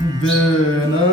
दना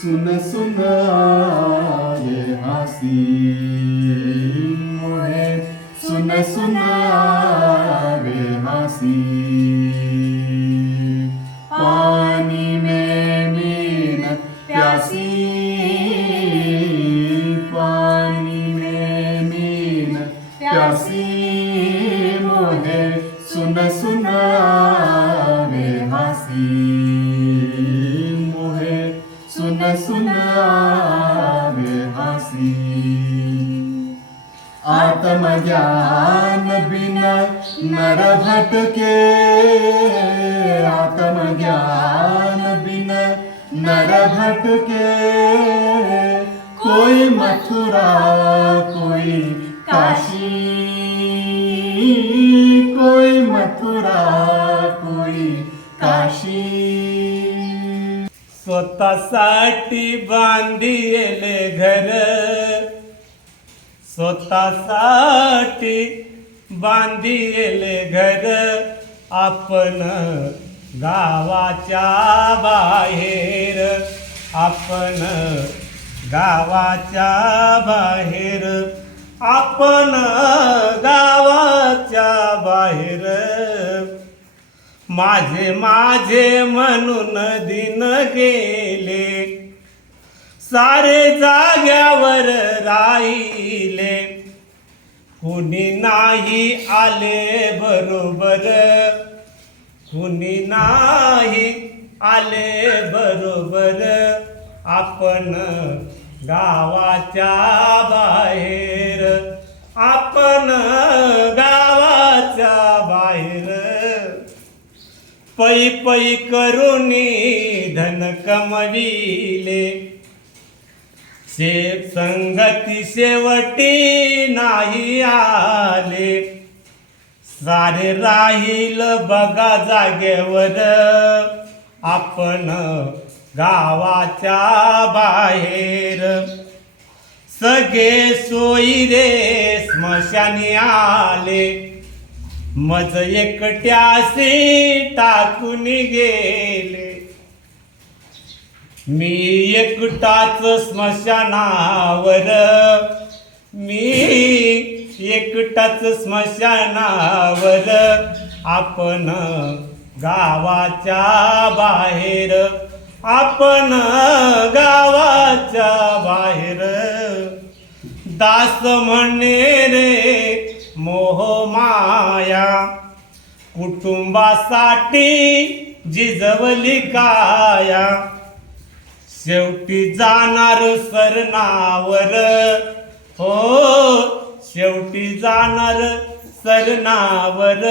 सुन सुन आवे हंसी मोहे सुन सुन आवे हंसी पानी में मीन प्यासी पानी में मीन प्यासी मोहे सुन सुन आवे हंसी सुन सुन आवे हंसी आत्मज्ञान बिना नर भटके आत्मज्ञान बिना नर भटके कोई मथुरा कोई काशी कोई मथुरा कोई काशी स्वतःसाठी बांधिले घर स्वतःसाठी बांधिले घर आपण गावाच्या बाहेर आपण गावाच्या बाहेर आपण गावाच्या बाहेर माझे माझे म्हणून दिन गेले सारे जाग्यावर राहिले कुणी नाही आले बरोबर कुणी नाही आले बरोबर आपण गावाच्या बाहेर आपण गावाच्या बाहेर पै पै करुणी धन कमविले संगती शेवटी नाही आले सारे राहील बघा जागेवर आपण गावाच्या बाहेर सगळे सोयरे स्मशानी आले मज एकट्यासी टाकून गेले मी एकटाच स्मशानावर मी एकटाच स्मशानावर आपण गावाच्या बाहेर आपण गावाच्या बाहेर दास म्हणे रे मोह माया कुटुंबासाठी जिजवली काया शेवटी जाणार सरणावर हो शेवटी जाणार सरणावर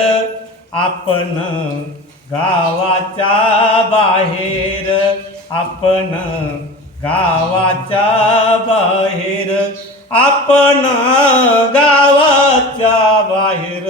आपण गावाच्या बाहेर आपण गावाच्या बाहेर आपण गावाच्या बाहेर